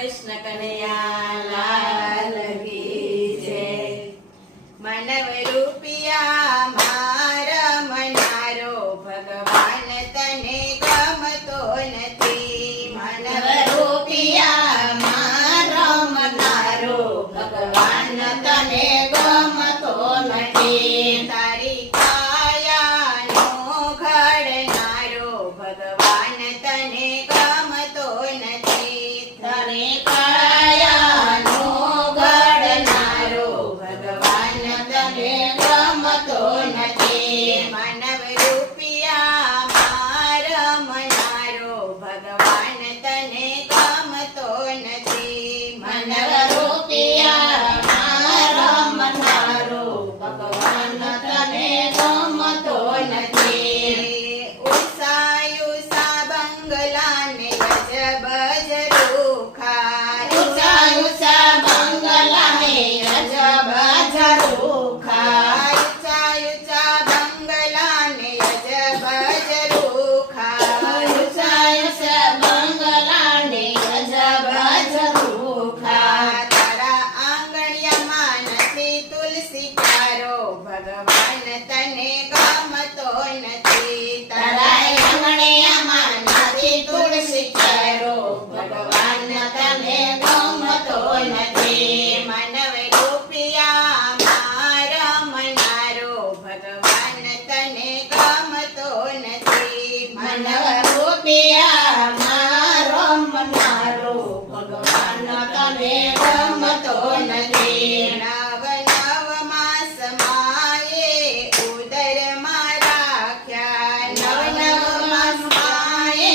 કૃષ્ણ કનૈયા લાલ કી જય। માનવ રૂપિયા મારા મનારો ભગવાન તને ગમતો નથી। માનવ રૂપિયા મારા મનારો ભગવાન તને ગમતો નથી। તારી કાયાનો ઘડનારો ભગવાન તને ગમતો નથી। તારી કાયાનો ઘડનારો ભગવાન તને ગમતો નથી। માનવ રૂપિયા મારા મનારો ભગવાન તને ગમતો નથી। માનવ રૂપિયા મારા મનારો ભગવાન તને ગમતો નથી। ઉષા બંગલાને અજબ ઝરૂખા। ઉષા બંગલાને અજબ ઝરૂખા। ઉષા બંગલાને અજબ ઝરૂખા। ઉષા બંગલાને અજબ ઝરૂખા। તારા આંગણિયામાં નથી તુલસી ક્યારો ભગવાન તને ગમતો નથી। તારા આંગણિયામાં નથી તુલસી ક્યારો ભગવાન તને ગમતો નથી। માનવ રૂપિયા મારા મનારો ભગવાન તને ગમતો નથી। માનવ રૂપિયા મારો મનારો ભગવાન તને ગમતો નથી। નવ નવ માસ માએ ઉદરમાં રાખ્યા। નવ નવ માસ માએ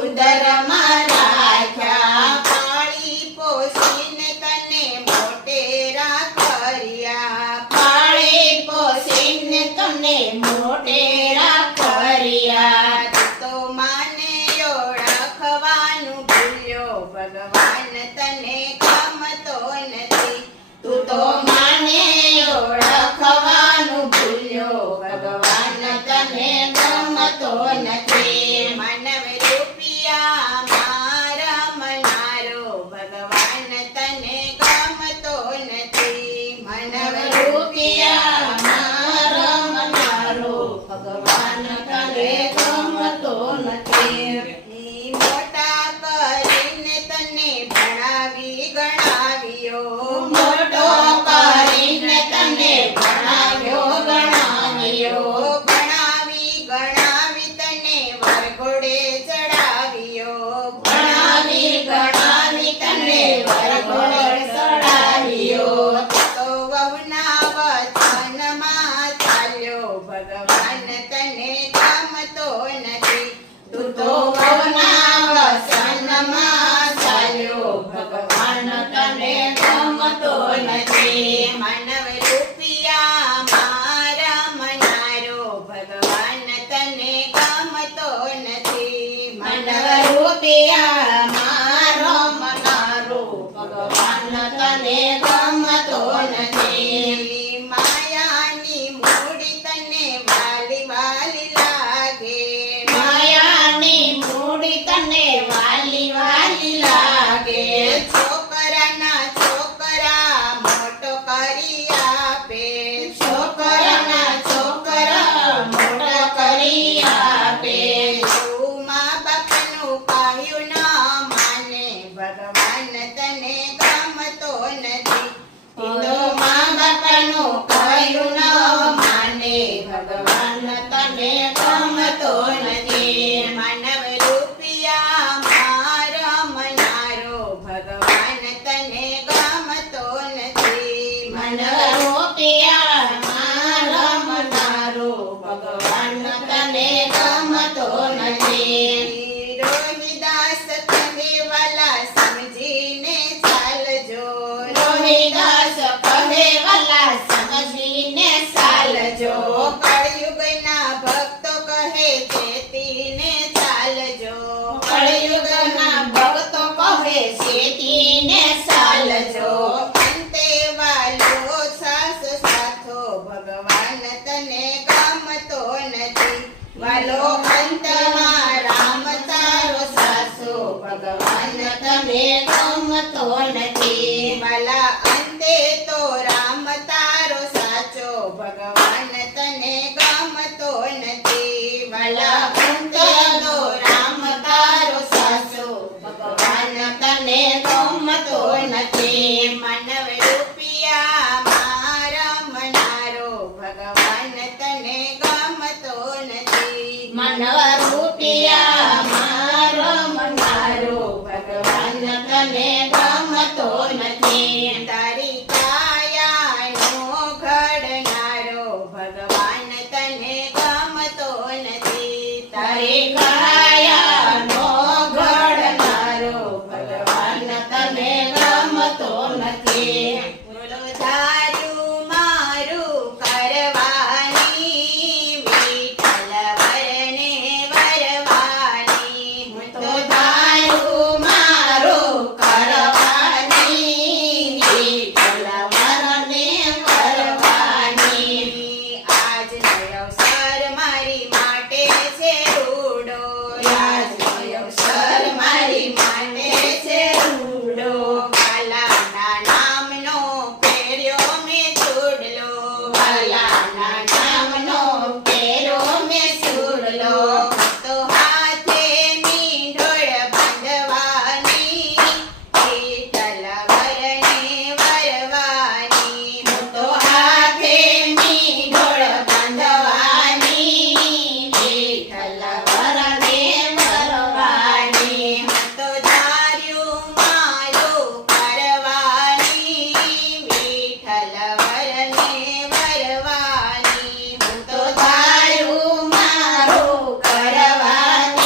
ઉદરમાં રાખ્યા। પાળી પોષીને તને મોટેરા કર્યા। પાળી પોષીને તને મોટેરા કર્યા। તું તો માને ઓળખવાનું ભૂલ્યો ભગવાન તને ગમતો નથી। તું તો માને ઓળખવાનું ભૂલ્યો ભગવાન તને ગમતો નથી। માનવ રૂપિયા મારા મનારો ભગવાન તને ગમતો નથી। માનવ રૂપિયા મારા મનારો ભગવાન તને ગમતો નથી। મોટા કરીને તને ભણાવી ગણાવ્યો। મોટો કરીને તને ભણાવ્યો ગણાવ્યો। ભણાવી ગણાવી તને વરઘોડે ચડાવ્યો। ભણાવી ગણાવી તને વરઘોડે ચડાવ્યો। તો વહુના વચનમાં ચાલ્યો ભગવાન તને ગમતો નથી। તું તો વહુના વચનમાં ચાલ્યો ભગવાન તને ગમતો નથી। માનવ રૂપિયા મારા મનારો ભગવાન તને ગમતો નથી। માનવ રૂપિયા મારો મનારો ભગવાન તને ગમતો નથી। માયાની મૂડી તને વાલી વાલી લાગે। માયાની મૂડી તને વાલી વાલી લાગે। છોકરાના છોકરા મોટો કરી આપે। છોકરાના છોકરા મોટો કરી આપે। તું મા બાપનું કહ્યું ન માને ભગવાન તને ગમતો નથી। તો મા બાપનું કહ્યું ન માને ભગવાન તને ગમતો નથી। માનવ રૂપિયા મારા મનારો ભગવાન તને ગમતો નથી। માનવ રૂપિયા મારા મનારો ભગવાન તને ગમતો નથી। રોહિદાસ કહે વાલા સમજીને ચાલજો। રોહિદાસ કહે વાલા સમજીને ચાલજો। કળયુગના ભક્તો કહે ચેતીને ચાલજો। કળયુગના ભક્તો કહે ચેતીને ચાલજો। અંતે વાલો સાસ સાથો ભગવાન તને ગમતો નથી। વાલો અંતમાં રામ તારો સાસો ભગવાન તને ગમતો ગમતો નથી. વાલા અંતે તો રામ તારો સાચો, ભગવાન તને ગમતો નથી. વાલા અંતે તો રામ તારો સાચો, ભગવાન તને ગમતો નથી. માનવ રૂપિયા મારા મનારો, ભગવાન તને ગમતો નથી. માનવ રૂપિયા મારો મનારો, ભગવાન તને ગમતો નથી. તારી કાયાનો ઘડનારો, ભગવાન તને ગમતો નથી. તારી કાયાનો ઘડનારો, ભગવાન તને ગમતો નથી. બોલો ધાર્યું મારું કરવાની, વિઠ્ઠલ વરને વરવાની. હું તો ધાર્યું મારું કરવાની, વિઠ્ઠલ વરને વરવાની. આજનો અવસર મારી માટે છે રૂડો, આજનો અવસર મારી માટે છે રૂડો. વાલાના નામનો પહેર્યો મેં ચૂડલો, વાલાના નામનો પહેર્યો મેં ચૂડલો. તો હાથે મીંઢોળ બાંધવાની, વિઠ્ઠલ વરને વરવાની. હું તો હાથે મીંઢોળ બાંધવાની, વિઠ્ઠલ વરને વરવાની. હું તો ધાર્યું મારું કરવાની, વિઠ્ઠલ વરને વરવાની. હું તો ધાર્યું મારું કરવાની,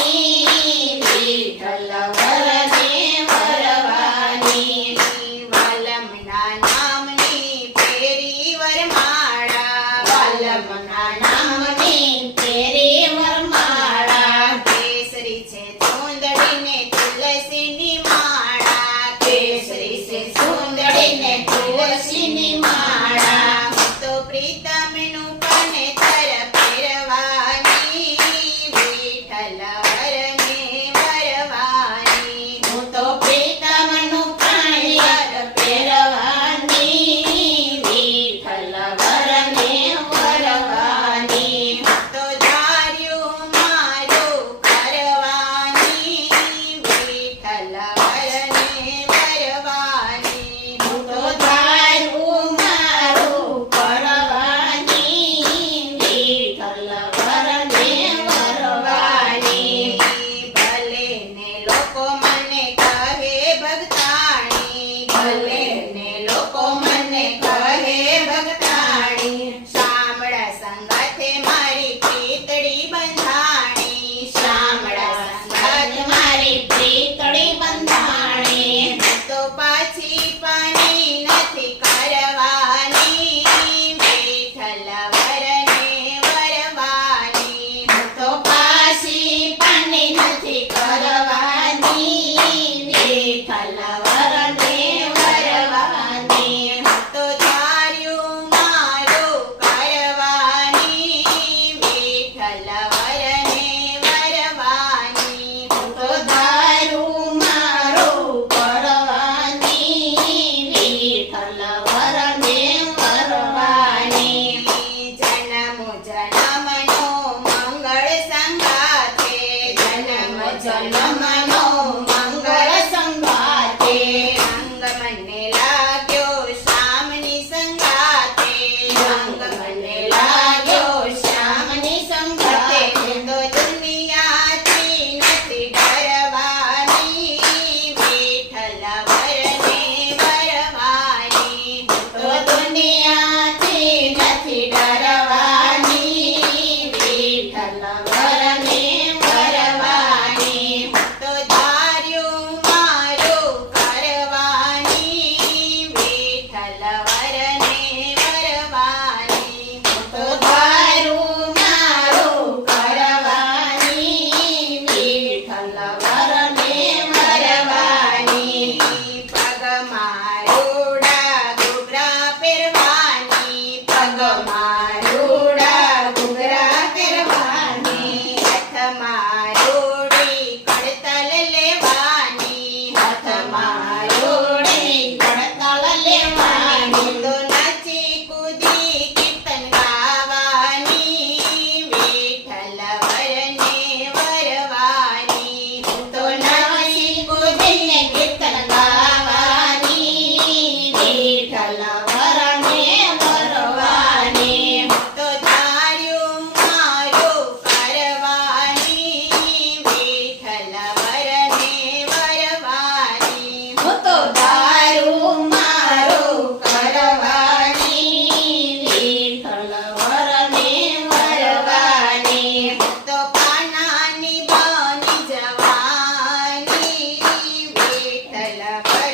વિઠ્ઠલ વરને વરવાની. વાલમના નામની ફેરી વરમાળા, વાલમના નામની ફેરી વરમાળા. કેસરી છે સુંદરીને તુલસીની માળા, કેસરી છે સુંદરીને તુલસીની માળા. હું તો પ્રીતમનું પનેતર પહેરવાની, વિઠ્ઠલ વરને વરવાની. હું તો પ્રીતમનું પનેતર પહેરવાની, વિઠ્ઠલ વરને વરવાની. હું તો ધાર્યું મારું કરવાની, વિઠ્ઠલ વરને વરવાની. હું તો ધાર્યું મારું કરવાની, વિઠ્ઠલ વરને વરવાની. ભલે ને લોકો મને કહે ભગતાણી, ભલે ને લોકો મને કહે ભગતાણી. શામળા સંગાથે મારી પ્રીતળી બંધાણી, શામળા સંગાથે મારી પ્રીતળી બંધાણી. હું તો પાછી પાની નથી કરવાની, વિઠ્ઠલ વરને વરવાની. હું તો પાછી પાની નથી કરવાની, વિઠ્ઠલ વરને વરવાની. હું તો ધાર્યું મારું કરવાની, વિઠ્ઠલ વરને વરવાની. હું તો ધાર્યું મારું કરવાની, વિઠ્ઠલ વરને વરવાની. જન્મ જન્મનો મંગળ સંગાથે, જન્મ જન્મનો મંગળ સંગાથે. કરી